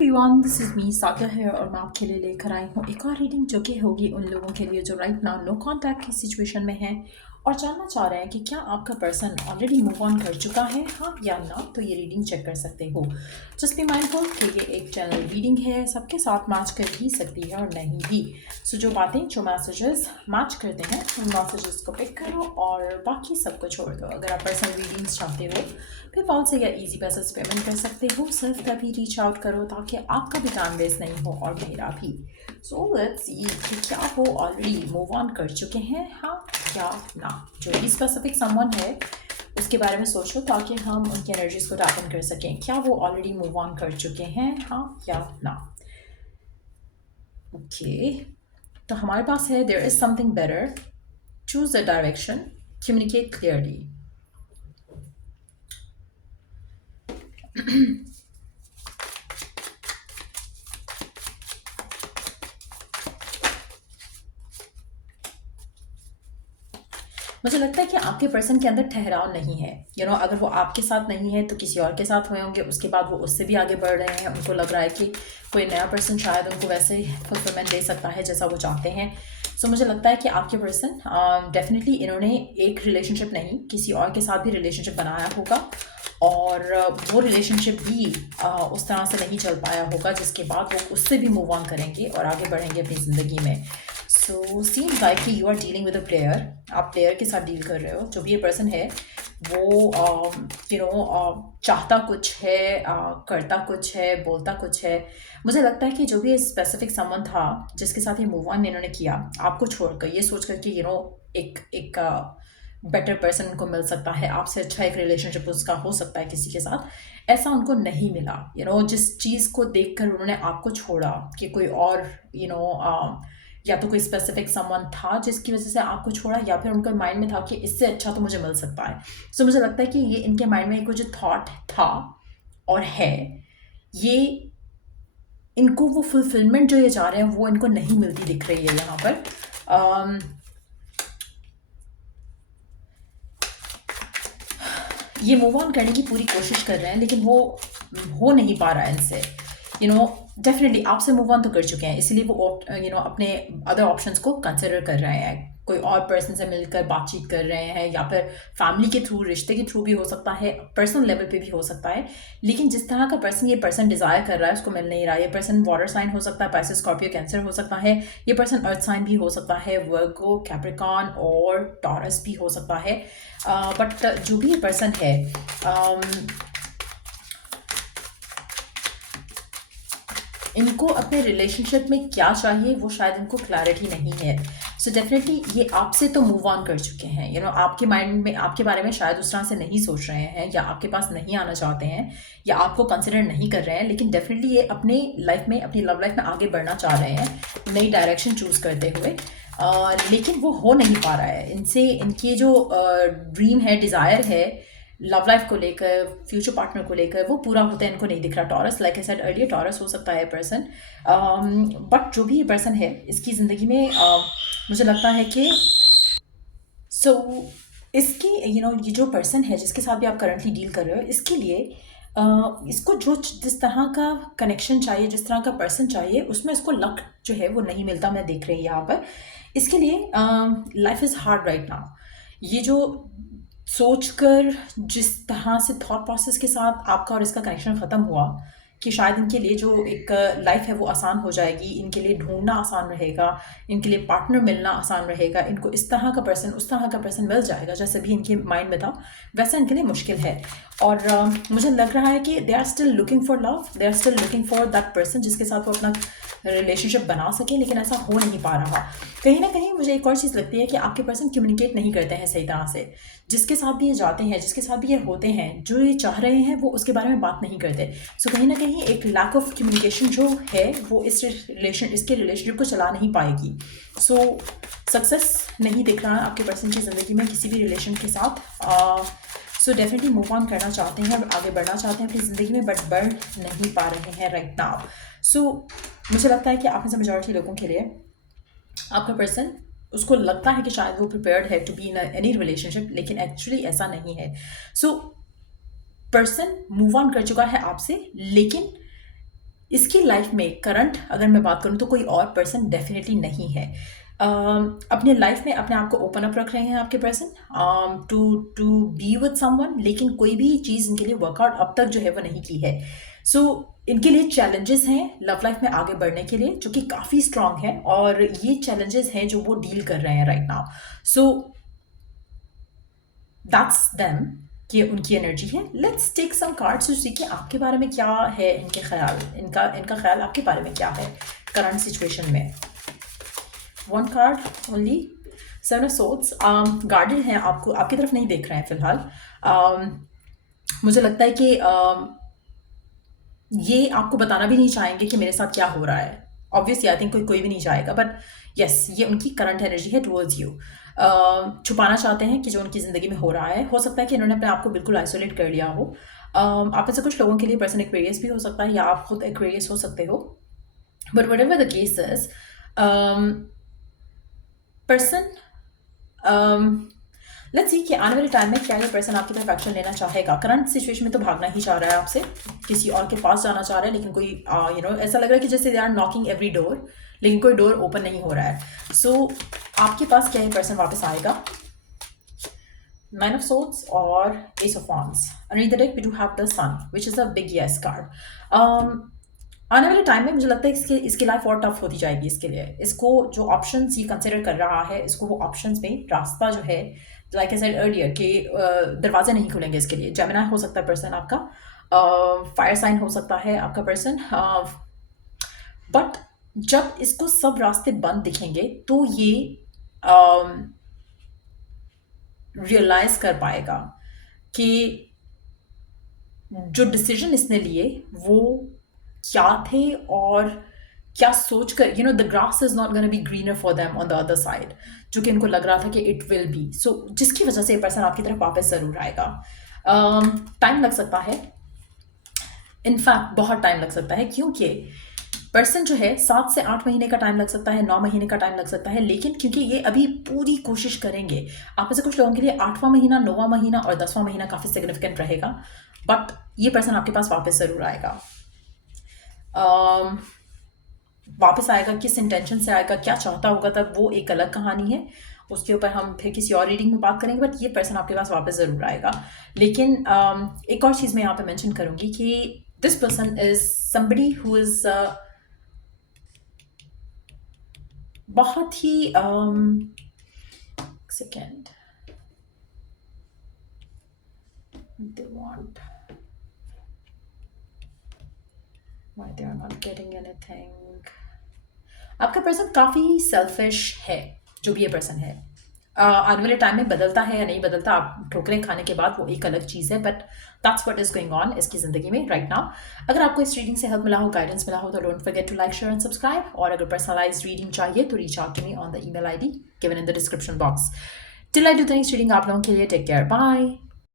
Everyone, this is me सागर है और मैं आपके लिए लेकर आई हूँ एक और रीडिंग जो कि होगी उन लोगों के लिए जो राइट नाउ नो कांटेक्ट की सिचुएशन में है और जानना चाह रहे हैं कि क्या आपका पर्सन ऑलरेडी मूव ऑन कर चुका है, हाँ या ना। तो ये रीडिंग चेक कर सकते हो। जस्ट बी माइंडफुल कि ये एक जनरल रीडिंग है, सबके साथ मैच कर भी सकती है और नहीं भी। सो जो बातें जो मैसेजेस मैच करते हैं उन मैसेजेस को पिक करो और बाकी सबको छोड़ दो। अगर आप पर्सनल रीडिंग्स चाहते हो पेपाल से या इजी पैसे से पेमेंट कर सकते हो। सिर्फ तभी रीच आउट करो ताकि आपका भी टाइम वेस्ट नहीं हो और मेरा भी। सो लेट्स सी कि क्या वो ऑलरेडी मूव ऑन कर चुके हैं, हाँ या ना। जो भी स्पेसिफिक समवन है उसके बारे में सोचो ताकि हम उनकी एनर्जीज को टैप इन कर सकें। क्या वो ऑलरेडी मूव ऑन कर चुके हैं, हाँ या ना। ओके, तो हमारे पास है there is something better, choose the direction, communicate clearly. मुझे लगता है कि आपके पर्सन के अंदर ठहराव नहीं है। अगर वो आपके साथ नहीं है तो किसी और के साथ हुए होंगे, उसके बाद वो उससे भी आगे बढ़ रहे हैं। उनको लग रहा है कि कोई नया पर्सन शायद उनको वैसे फुलफिलमेंट दे सकता है जैसा वो चाहते हैं। सो मुझे लगता है कि आपके पर्सन डेफिनेटली इन्होंने एक रिलेशनशिप नहीं किसी और के साथ भी रिलेशनशिप बनाया होगा और वो रिलेशनशिप भी उस तरह से नहीं चल पाया होगा जिसके बाद वो उससे भी मूव ऑन करेंगे और आगे बढ़ेंगे अपनी ज़िंदगी में। सो सीम्स लाइक कि you are dealing with a player. आप प्लेयर के साथ डील कर रहे हो। जो भी ये पर्सन है वो चाहता कुछ है, करता कुछ है, बोलता कुछ है। मुझे लगता है कि जो भी स्पेसिफिक समवन था जिसके साथ ये मूव ऑन इन्होंने किया आपको छोड़कर, ये सोच कर कि एक एक बेटर पर्सन उनको मिल सकता है, आपसे अच्छा एक रिलेशनशिप उसका हो सकता है किसी के साथ, ऐसा उनको नहीं मिला। जिस चीज़ को देखकर उन्होंने आपको छोड़ा कि कोई और या तो कोई स्पेसिफिक समवन था जिसकी वजह से आपको छोड़ा, या फिर उनके माइंड में था कि इससे अच्छा तो मुझे मिल सकता है। सो मुझे लगता है कि ये इनके माइंड में कुछ थॉट था और है, ये इनको वो फुलफिलमेंट जो ये चाह रहे हैं वो इनको नहीं मिलती दिख रही है यहाँ पर। ये मूव ऑन करने की पूरी कोशिश कर रहे हैं लेकिन वो हो नहीं पा रहा है इनसे। डेफिनेटली आपसे मूव ऑन तो कर चुके हैं, इसलिए वो अपने अदर ऑप्शंस को कंसिडर कर रहे हैं। कोई और पर्सन से मिलकर बातचीत कर रहे हैं या फिर फैमिली के थ्रू, रिश्ते के थ्रू भी हो सकता है, पर्सनल लेवल पे भी हो सकता है। लेकिन जिस तरह का पर्सन ये पर्सन डिज़ायर कर रहा है उसको मिल नहीं रहा है। ये पर्सन वाटर साइन हो सकता है, पाइसेस, स्कॉर्पियो, कैंसर हो सकता है। ये पर्सन अर्थ साइन भी हो सकता है, वर्गो, कैप्रिकॉन और टॉरस भी हो सकता है। बट जो भी ये पर्सन है इनको अपने रिलेशनशिप में क्या चाहिए वो शायद इनको क्लैरिटी नहीं है। सो डेफिनेटली ये आपसे तो मूव ऑन कर चुके हैं। आपके माइंड में आपके बारे में शायद उस तरह से नहीं सोच रहे हैं या आपके पास नहीं आना चाहते हैं या आपको कंसिडर नहीं कर रहे हैं, लेकिन डेफिनेटली ये अपने लाइफ में, अपनी लव लाइफ में आगे बढ़ना चाह रहे हैं नई डायरेक्शन चूज़ करते हुए। लेकिन वो हो नहीं पा रहा है इनसे। इनकी जो ड्रीम है, डिज़ायर है लव लाइफ को लेकर, फ्यूचर पार्टनर को लेकर, वो पूरा होता है इनको नहीं दिख रहा। Taurus, like I said earlier, taurus हो सकता है पर्सन। बट जो भी ये पर्सन है इसकी ज़िंदगी में मुझे लगता है कि इसकी ये जो पर्सन है जिसके साथ भी आप करंटली डील कर रहे हो, इसके लिए इसको जिस तरह का कनेक्शन चाहिए, जिस तरह का पर्सन चाहिए, उसमें इसको लक जो है वो नहीं मिलता, मैं देख रही यहाँ पर। इसके लिए life is hard right now. ये जो सोचकर जिस तरह से थॉट प्रोसेस के साथ आपका और इसका कनेक्शन ख़त्म हुआ कि शायद इनके लिए जो एक लाइफ है वो आसान हो जाएगी, इनके लिए ढूंढना आसान रहेगा, इनके लिए पार्टनर मिलना आसान रहेगा, इनको इस तरह का पर्सन, उस तरह का पर्सन मिल जाएगा जैसे भी इनके माइंड में था, वैसा इनके लिए मुश्किल है। और मुझे लग रहा है कि they are still looking for love, they are still looking for that person जिसके साथ वो अपना रिलेशनशिप बना सके, लेकिन ऐसा हो नहीं पा रहा। कहीं ना कहीं मुझे एक और चीज़ लगती है कि आपके पर्सन कम्युनिकेट नहीं करते हैं सही तरह से। जिसके साथ भी ये जाते हैं, जिसके साथ भी ये होते हैं, जो ये चाह रहे हैं वो उसके बारे में बात नहीं करते। सो कहीं ना कहीं एक लैक ऑफ कम्युनिकेशन जो है वो इसके रिलेशनशिप को चला नहीं पाएगी। सो सक्सेस नहीं दिख रहा है आपके पर्सन की ज़िंदगी में किसी भी रिलेशन के साथ। सो डेफिनेटली मूव ऑन करना चाहते हैं, आगे बढ़ना चाहते हैं अपनी ज़िंदगी में, बट बढ़ नहीं पा रहे हैं राइट नाउ। सो मुझे लगता है कि आप में से मेजॉरिटी लोगों के लिए आपका पर्सन, उसको लगता है कि शायद वो प्रिपेयर्ड है to be in any relationship, लेकिन एक्चुअली ऐसा नहीं है। सो पर्सन मूव ऑन कर चुका है आपसे, लेकिन इसकी लाइफ में करंट अगर मैं बात करूँ तो कोई और पर्सन डेफिनेटली नहीं है। अपने लाइफ में अपने आप को ओपन अप रख रहे हैं आपके person to to be with someone, लेकिन कोई भी चीज़ इनके लिए वर्कआउट अब तक जो है वो नहीं की है। सो इनके लिए चैलेंजेस हैं लव लाइफ में आगे बढ़ने के लिए जो कि काफ़ी स्ट्रांग है, और ये चैलेंजेस हैं जो वो डील कर रहे हैं right now. So that's them, कि उनकी एनर्जी है। Let's take some cards to see कि आपके बारे में क्या है, इनके ख्याल, इनका ख्याल आपके बारे में क्या है करंट सिचुएशन में। One card only, seven of swords. Guarded हैं, आपको आपकी तरफ नहीं देख रहे हैं फिलहाल। मुझे लगता है कि ये आपको बताना भी नहीं चाहेंगे कि मेरे साथ क्या हो रहा है। ऑब्वियसली आई थिंक कोई भी नहीं चाहेगा, बट यस ये उनकी करंट एनर्जी है टुवर्ड्स यू। छुपाना चाहते हैं कि जो उनकी ज़िंदगी में हो रहा है। हो सकता है कि इन्होंने अपने आप को बिल्कुल आइसोलेट कर लिया हो। आप में से कुछ लोगों के लिए पर्सन एक्वेरियस भी हो सकता है, या आप खुद एक्वेरियस हो सकते हो, but whatever the case is, person let's see कि आने वाले टाइम में क्या ये पर्सन आपकी तरफ एक्शन लेना चाहेगा। करंट सिचुएशन में तो भागना ही चाह रहा है आपसे, किसी और के पास जाना चाह रहा है, लेकिन कोई ऐसा लग रहा है कि जैसे they are knocking every door, लेकिन कोई डोर ओपन नहीं हो रहा है। सो आपके पास क्या ये पर्सन वापस आएगा? नाइन ऑफ सोर्ड्स और ace of wands. Under the deck we do have the sun which is a big yes card. आने वाले टाइम में मुझे लगता है इसकी लाइफ और टफ होती जाएगी इसके लिए। इसको जो ऑप्शंस ये कंसिडर कर रहा है, इसको वो ऑप्शंस में रास्ता जो है, लाइक आई सेड अर्लियर, कि दरवाजे नहीं खुलेंगे इसके लिए। जेमिनी हो सकता है पर्सन आपका, फायर साइन हो सकता है आपका पर्सन, बट जब इसको सब रास्ते बंद दिखेंगे तो ये रियलाइज कर पाएगा कि जो डिसीजन इसने लिए वो क्या थे, और क्या सोच कर the grass is not gonna be greener for them on the other side, जो कि उनको लग रहा था कि इट विल बी। सो जिसकी वजह से ये पर्सन आपकी तरफ वापस ज़रूर आएगा। टाइम लग सकता है, इनफैक्ट बहुत टाइम लग सकता है, क्योंकि पर्सन जो है 7 से 8 महीने का टाइम लग सकता है, 9 महीने का टाइम लग सकता है, लेकिन क्योंकि ये अभी पूरी कोशिश करेंगे। आप में से कुछ लोगों के लिए 8वां महीना, 9वां महीना और 10वां महीना काफ़ी सिग्निफिकेंट रहेगा, बट ये पर्सन आपके पास वापस ज़रूर आएगा। वापस आएगा, किस इंटेंशन से आएगा, क्या चाहता होगा, तब वो एक अलग कहानी है, उसके ऊपर हम फिर किसी और रीडिंग में बात करेंगे। बट ये पर्सन आपके पास वापस ज़रूर आएगा। लेकिन एक और चीज़ मैं यहाँ पे मेंशन करूँगी कि this person is somebody who is बहुत ही second they want, why they are not getting anything। आपका पर्सन काफ़ी सेल्फिश है, जो भी ये पर्सन है। आने वाले टाइम में बदलता है या नहीं बदलता, आप ठोकरें खाने के बाद, वो एक अलग चीज़ है, but that's what is going on इसकी ज़िंदगी में राइट नाउ। अगर आपको इस रीडिंग से हेल्प मिला हो, गाइडेंस मिला हो, तो don't forget to like, share and subscribe. और अगर पर्सनलाइज्ड रीडिंग चाहिए तो reach out to me on the email ID given in the description box. Till I do the next reading, आप लोगों के लिए टेक केयर, बाय।